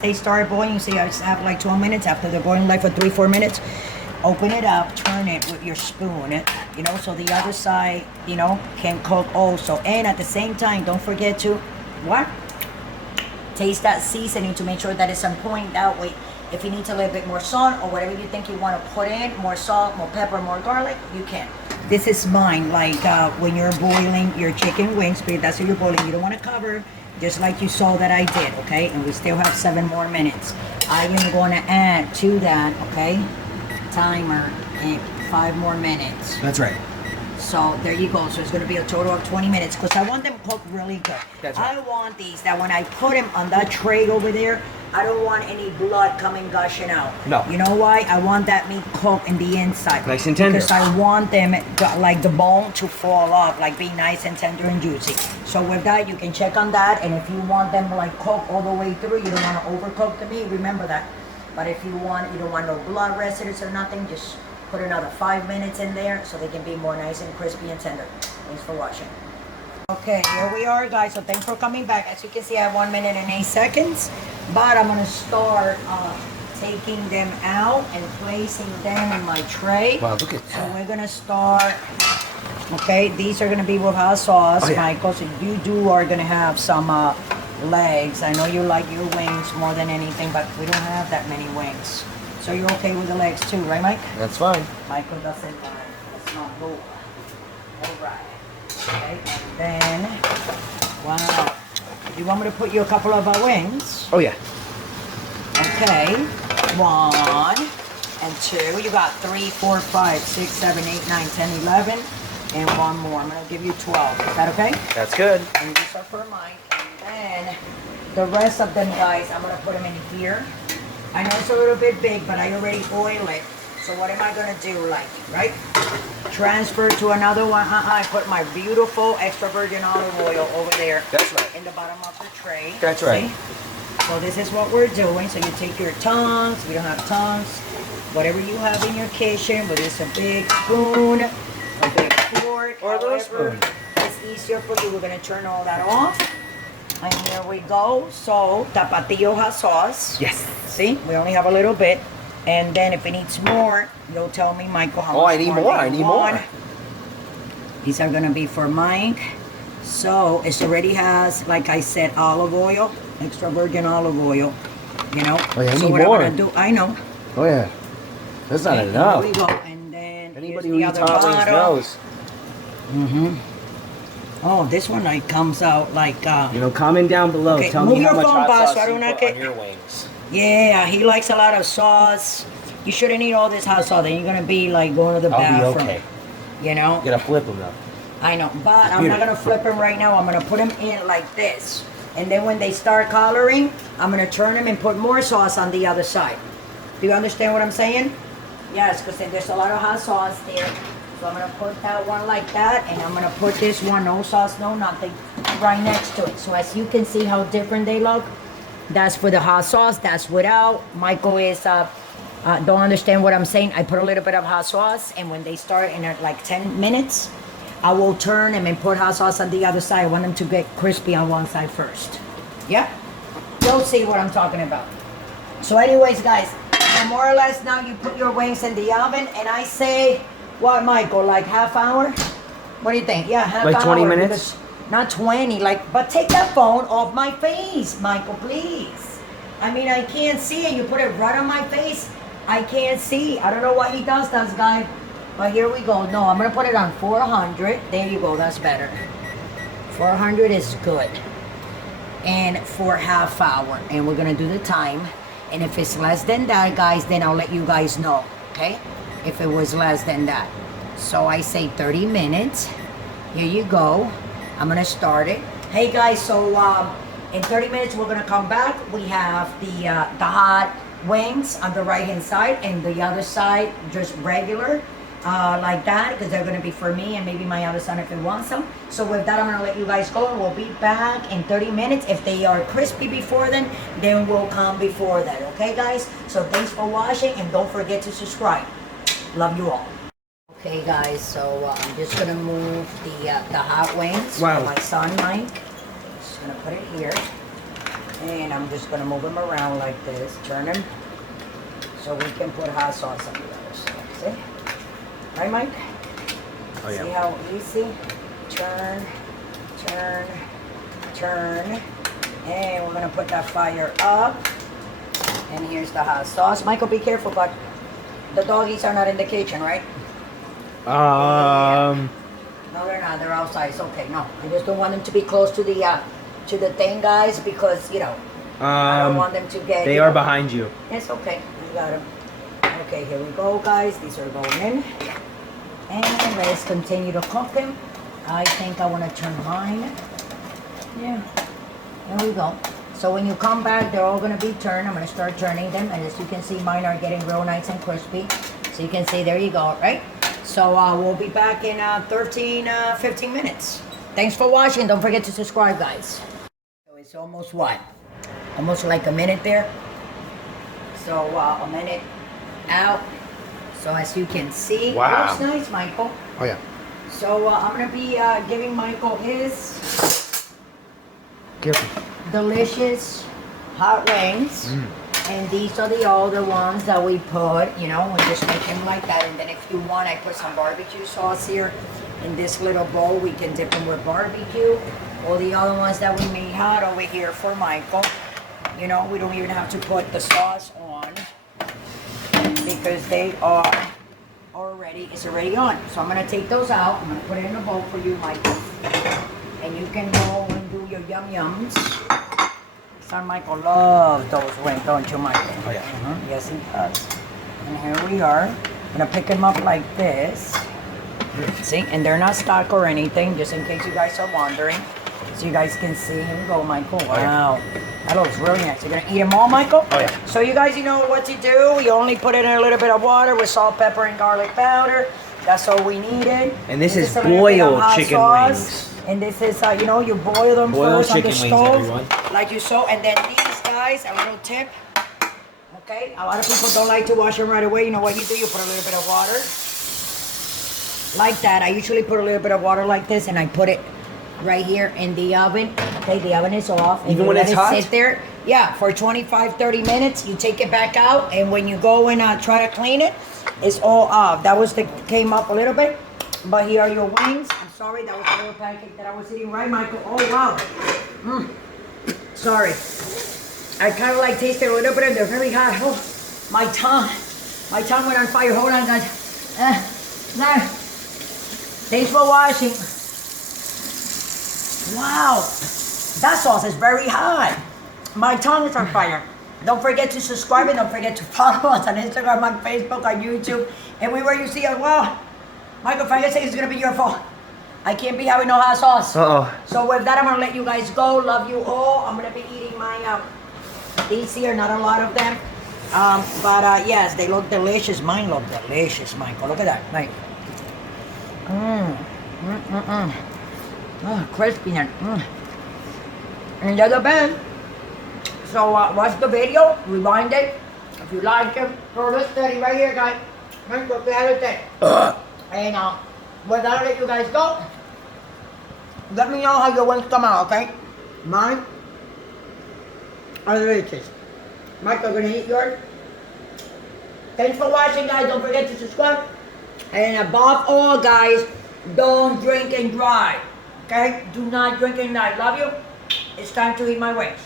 They start boiling, you see I just have like 12 minutes. After they're boiling like for 3-4 minutes, open it up, turn it with your spoon, you know, so the other side, you know, can cook also. And at the same time, don't forget to, what? Taste that seasoning to make sure that it's on point. That way, if you need a little bit more salt or whatever you think you want to put in, more salt, more pepper, more garlic, you can. This is mine, like when you're boiling your chicken wings, but that's what you're boiling, you don't want to cover, just like you saw that I did, okay? And we still have 7 more minutes. I am going to add to that, okay, timer, and 5 more minutes. That's right. So there you go. So it's going to be a total of 20 minutes because I want them cooked really good. That's right. I want these that when I put them on that tray over there, I don't want any blood coming gushing out. No. You know why? I want that meat cooked in the inside. Nice and tender. Because I want them, like the bone, to fall off, like be nice and tender and juicy. So with that, you can check on that. And if you want them like cooked all the way through, you don't want to overcook the meat, remember that. But if you don't want no blood residues or nothing, just put another 5 minutes in there so they can be more nice and crispy and tender. Thanks for watching. Okay, here we are, guys. So thanks for coming back. As you can see, I have 1 minute and 8 seconds. But I'm going to start taking them out and placing them in my tray. Wow, look at that. So we're going to start. Okay, these are going to be with hot sauce, Oh, yeah. Michael. So you are going to have some legs. I know you like your wings more than anything, but we don't have that many wings. So you're okay with the legs too, right, Mike? That's fine. Michael doesn't mind. Let's not move. All right. Okay, and then, wow. You want me to put you a couple of wings? Oh, yeah. Okay. 1 and 2. You got 3, 4, 5, 6, 7, 8, 9, 10, 11. And 1 more. I'm going to give you 12. Is that okay? That's good. And these are for Mike. And then the rest of them, guys, I'm going to put them in here. I know it's a little bit big, but I already oiled it. So what am I going to do, like, right? Transfer to another one. I put my beautiful extra virgin olive oil over there. That's right. In the bottom of the tray. That's right. See? So this is what we're doing. So you take your tongs. We don't have tongs. Whatever you have in your kitchen, whether it's a big spoon, a big fork, Or a little however spoon. it's easier for you. We're going to turn all that off. And here we go. So, tapatio hot sauce. Yes. See, we only have a little bit. And then if it needs more, you'll tell me, Michael, how much Oh, I need more. I need more. These are going to be for Mike. So, it already has, like I said, olive oil, extra virgin olive oil. You know? Oh, yeah, I so need what more. I'm going to do, I know. Oh, yeah. That's not Okay, enough. Here we go. And then Anybody here's who the eats other hot wings bottle. knows. Mm-hmm. Oh, this one like comes out like You know, comment down below. Okay, Tell move me how your much phone, hot boss, sauce so I you don't put get- on your wings. yeah, he likes a lot of sauce. You shouldn't eat all this hot sauce. Then you're gonna be like going to the I'll bathroom. be okay. You know. You gotta flip them though. I know, but I'm not gonna flip them right now. I'm gonna put them in like this, and then when they start coloring, I'm gonna turn them and put more sauce on the other side. Do you understand what I'm saying? Yes, because there's a lot of hot sauce there. So I'm gonna put that one like that, and I'm gonna put this one, no sauce, no nothing, right next to it. So as you can see how different they look, that's for the hot sauce, that's without. Michael is, don't understand what I'm saying. I put a little bit of hot sauce, and when they start in like 10 minutes, I will turn them and put hot sauce on the other side. I want them to get crispy on one side first. Yeah? You'll see what I'm talking about. So anyways, guys, so more or less now you put your wings in the oven, and I say, what, Michael, like half hour? What do you think? Yeah, half hour. Like 20 minutes? Because, not 20, like, but take that phone off my face, Michael, please. I mean, I can't see it. You put it right on my face. I can't see. I don't know why he does that, guy. But here we go. No, I'm going to put it on 400. There you go. That's better. 400 is good. And for half hour. And we're going to do the time. And if it's less than that, guys, then I'll let you guys know. Okay? If it was less than that. So I say 30 minutes. Here you go. I'm going to start it. Hey, guys. So in 30 minutes, we're going to come back. We have the hot wings on the right hand side, and the other side just regular like that, because they're going to be for me and maybe my other son if he wants some. So with that, I'm going to let you guys go, and we'll be back in 30 minutes. If they are crispy before then we'll come before that. Okay, guys? So thanks for watching, and don't forget to subscribe. Love you all. Okay, guys, so I'm just going to move the hot wings Wow. for my son Mike. Just going to put it here. And I'm just gonna move them around like this, turn them, so we can put hot sauce on the other side. See? Right, Mike? Oh yeah. See how easy? Turn, turn, turn. And we're gonna put that fire up. And here's the hot sauce. Michael, be careful, but the doggies are not in the kitchen, right? No, they're not. They're outside. It's okay. No, I just don't want them to be close to the thing, guys, because you know I don't want them to get. They are behind you. It's okay. We got them. Okay, here we go, guys. These are going in, and let's continue to cook them. I think I want to turn mine. Yeah. There we go. So when you come back, they're all going to be turned. I'm going to start turning them, and as you can see, mine are getting real nice and crispy. So you can see, there you go, right? So we'll be back in 15 minutes. Thanks for watching. Don't forget to subscribe, guys. So it's almost what? Almost like a minute there. So a minute out. So as you can see, Wow. it looks nice, Michael. Oh yeah. So I'm gonna be giving Michael his Careful. delicious hot wings. And these are the older ones that we put, you know, we just make them like that. And then if you want, I put some barbecue sauce here in this little bowl. We can dip them with barbecue. All the other ones that we made hot over here for Michael. You know, we don't even have to put the sauce on because they are already, it's already on. So I'm gonna take those out. I'm gonna put it in a bowl for you, Michael. And you can go and do your yum yums. Son Michael loves those wings, don't you, Michael? Oh, yeah. Yes, he does. And here we are. I'm gonna pick them up like this. See, and they're not stuck or anything, just in case you guys are wondering. So you guys can see. Here we go, Michael. Wow, that looks really nice. You're gonna eat them all, Michael? Oh yeah. So you guys, you know what to do. You only put it in a little bit of water with salt, pepper, and garlic powder. That's all we needed. And this is a little bit of boiled hot chicken sauce. wings. And this is, you know, you boil them Boiled first on the chicken wings, stove, everyone. like you saw. And then these guys, a little tip. Okay, a lot of people don't like to wash them right away. You know what you do? You put a little bit of water, like that. I usually put a little bit of water like this, and I put it right here in the oven. Okay, the oven is off. And Even you when let it's it hot? sit there. Yeah, for 25, 30 minutes. You take it back out, and when you go and try to clean it, it's all off. That was came up a little bit, but here are your wings. I'm sorry, that was a little pancake that I was eating, right, Michael? Oh wow. Sorry. I kind of like tasted a little bit, and they're very hot. Oh, my tongue went on fire. Hold on, guys. No. Thanks for watching. Wow, that sauce is very hot. My tongue is on fire. Don't forget to subscribe and don't forget to follow us on Instagram, on Facebook, on YouTube, everywhere you see us. Wow, Michael, if I say it's gonna be your fault. I can't be having no hot sauce. So with that, I'm gonna let you guys go. Love you all. I'm gonna be eating my these here, not a lot of them. But yes, they look delicious. Mine look delicious, Michael. Look at that. Like, crispy and and they're the best. So watch the video, rewind it. If you like it, throw this steady right here, guys. Right, look at it. And with that, I'll let you guys go. Let me know how your wings come out, okay? Mine are delicious. Michael, gonna eat yours. Thanks for watching, guys. Don't forget to subscribe. And above all, guys, don't drink and drive. Okay? Do not drink and drive. Love you. It's time to eat my wings.